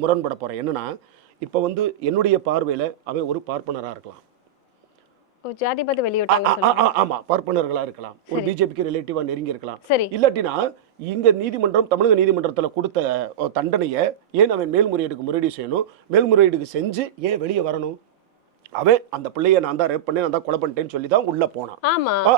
முரண்பட போகிறேன் என்னன்னா இப்போ வந்து என்னுடைய பார்வையில் அவன் ஒரு பார்ப்பனராக இருக்கலாம். ஓ, ஜாதி பார்த்து ஆ, வெளியிட்டாங்க ஆமா பார்ப்பனர்களா இருக்கலாம். ஒரு பிஜேபிக்கு ரிலேட்டிவா நெருங்கி இருக்கலாம். இல்லாட்டினா இங்க நீதிமன்றம் தமிழக நீதிமன்றத்துல கொடுத்த தண்டனையை ஏன் அவன் மேல்முறையீடுக்கு முறையீடு செய்யணும்? மேல்முறையீடுக்கு செஞ்சு ஏன் வெளியே வரணும்? அவன் அந்த பிள்ளைய நான் தான் ரேப் பண்ணேன் நான் தான் கொலை பண்ணிட்டேன்னு சொல்லி தான் உள்ள போனான்.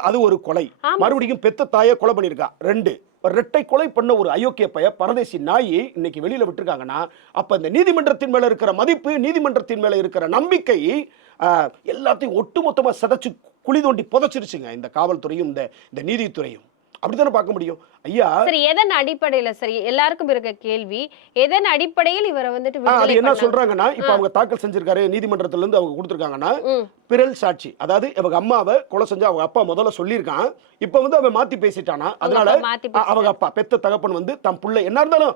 அது ஒரு கொலை. மறுபடியும் பெத்த தாயை கொலை பண்ணியிருக்கா. ரெண்டு ரெட்டை கொலை பண்ண ஒரு அயோக்கிய பைய பரதேசி நாயை இன்னைக்கு வெளியில விட்டுருக்காங்கன்னா அப்ப இந்த நீதிமன்றத்தின் மேல இருக்கிற மதிப்பு நீதிமன்றத்தின் மேல இருக்கிற நம்பிக்கை எல்லாத்தையும் ஒட்டுமொத்தமா சிதைச்சு குழி தோண்டி புதைச்சிருச்சுங்க இந்த காவல்துறையும் இந்த இந்த நீதித்துறையும். அப்படித்தானே பார்க்க முடியும் ஐயா சரி எதன் அடிப்படையில சரி எல்லாருக்கும் இருக்க கேள்வி எதன் அடிப்படையில் இவரை வந்துட்டு என்ன? சொல்றாங்கன்னா இப்ப அவங்க தாக்கல் செஞ்சிருக்காரு நீதிமன்றத்துல இருந்து அவங்க கொடுத்துருக்காங்கன்னா. பிறல் சாட்சி. அதாவது இவங்க அம்மாவை கொலை செஞ்சு அவங்க அப்பா முதல்ல சொல்லியிருக்கான். இப்ப வந்து அவன் மாத்தி பேசிட்டானா? அதனால அவங்க அப்பா பெத்த தகப்பன் வந்து தன் புள்ளை. என்ன இருந்தாலும்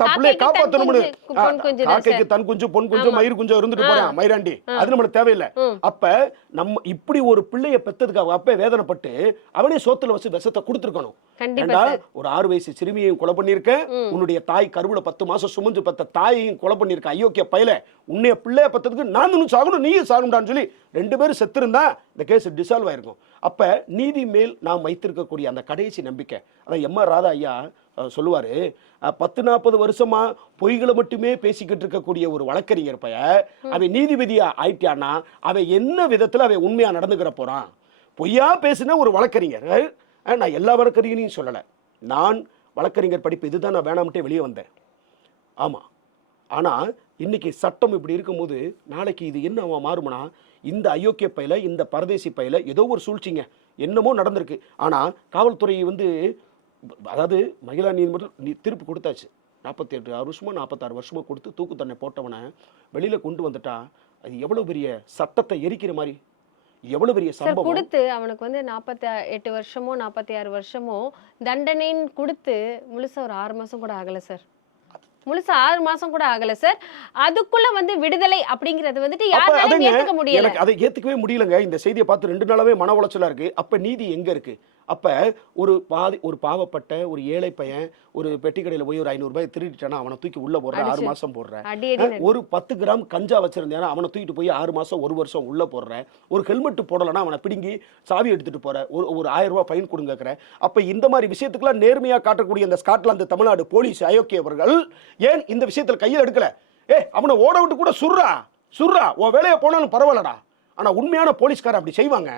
தன் பிள்ளைய தான் காக்கைக்கு தன் குஞ்சு பொன் குஞ்சு மயிர் குஞ்சு இருந்துட்டு போறான் மயிராண்டி. அது நம்மளுக்கு தேவையில்லை. அப்ப நம்ம இப்படி ஒரு பிள்ளைய பெத்ததுக்கு அவங்க அப்பா வேதனைப்பட்டு அவனே சோத்துல வச்சு விஷத்தை கொடுத்துருக்கணும். ஒரு ஆறு வயசு சிறுமியையும் கொலை பண்ணியிருக்க. உன்னுடைய தாய் கருவுல பத்து மாசம் சுமந்து பெத்த தாயையும் கொலை பண்ணியிருக்க. ஐயோக்கிய பயல. உன்னைய பிள்ளைய பெத்ததுக்கு நான் சாகணும் நீயும் சாகணும்டான்னு சொல்லி ரெண்டு பேரும் செத்திருந்தா இந்த கேஸ் டிசால்வ் ஆயிருக்கும். அப்ப நீதி மேல் நாம் வைத்திருக்கக்கூடிய அந்த கடைசி நம்பிக்கை. அதான் எம் ஆர் ராதா ஐயா சொல்லுவாரு பத்து நாற்பது வருஷமா பொய்களை மட்டுமே பேசிக்கிட்டு இருக்கக்கூடிய ஒரு வழக்கறிஞர் பைய அவன் நீதிபதியா ஆயிட்டானா அவன் என்ன விதத்துல அவன் உண்மையா நடந்துக்கிற போறான்? பொய்யா பேசின ஒரு வழக்கறிஞர் நான் எல்லா வழக்கறிஞரையும் சொல்லலை. நான் வழக்கறிஞர் படிப்பு இதுதான் நான் வேணாம்ட்டே வெளியே வந்தேன். ஆமாம் ஆனால் இன்னைக்கு சட்டம் இப்படி இருக்கும்போது நாளைக்கு இது என்ன அவன் மாறுமனா இந்த அயோக்கிய பையில இந்த பரதேசி பையில ஏதோ ஒரு சூழ்ச்சிங்க. என்னமோ நடந்திருக்கு. ஆனால் காவல்துறை வந்து அதாவது மகிழா நீதிமன்றம் நீ தீர்ப்பு கொடுத்தாச்சு. நாற்பத்தி எட்டு ஆறு வருஷமோ நாற்பத்தாறு வருஷமோ கொடுத்து தூக்கு தண்டனை போட்டவனை வெளியில் கொண்டு வந்துட்டா அது எவ்வளோ பெரிய சட்டத்தை எரிக்கிற மாதிரி? எவ்வளோ பெரிய சம்பவம்? கொடுத்து அவனுக்கு வந்து நாற்பத்தி எட்டு வருஷமோ நாற்பத்தி ஆறு வருஷமோ தண்டனைன்னு கொடுத்து முழுசா ஒரு ஆறு மாசம் கூட ஆகல சார். முழுசா ஆறு மாசம் கூட ஆகல சார் அதுக்குள்ள வந்து விடுதலை அப்படிங்கறது வந்துட்டு யாராலையும் ஏத்துக்க முடியல. அதை ஏத்துக்கவே முடியலங்க. இந்த செய்தியை பார்த்து ரெண்டு நாளாவே மன உளைச்சலா இருக்கு. அப்ப நீதி எங்க இருக்கு? அப்ப ஒரு பாதி ஒரு பாவப்பட்ட ஒரு ஏழை பையன் ஒரு பெட்டி கடையில போய் ஒரு ஐநூறு ரூபாய் திருடிட்டானா அவனை தூக்கி உள்ள போடுற ஆறு அடிச்சு. மாசம் போடுற அடி அடி அஹ், ஒரு பத்து கிராம் கஞ்சா வச்சிருந்தானா அவனை தூக்கிட்டு போய் ஆறு மாசம் ஒரு வருஷம் உள்ள போடுற ஒரு ஹெல்மெட் போடலைன்னா அவனை பிடுங்கி சாவி எடுத்துட்டு போற ஒரு ஒரு ஆயிரம் ரூபாய் ஃபைன் கொடுங்கக்கிற அப்ப இந்த மாதிரி விஷயத்துக்குலாம் நேர்மையா காட்டக்கூடிய இந்த ஸ்காட்லாந்து தமிழ்நாடு போலீஸ் அயோக்கியவர்கள் ஏன் இந்த விஷயத்துல கையில் எடுக்கல? ஏ அவனை ஓட விட்டு கூட சுர்றா சுர்றா உன் வேலையை போனாலும் பரவாயில்லடா. ஆனா உண்மையான போலீஸ்காரர் அப்படி செய்வாங்க.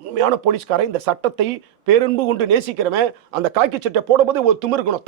உண்மையான போலீஸ்காரன் இந்த சட்டத்தை பேரன்பு கொண்டு நேசிக்கிறவன் அந்த காக்கி சட்டை போடும்போது ஒரு திமிரு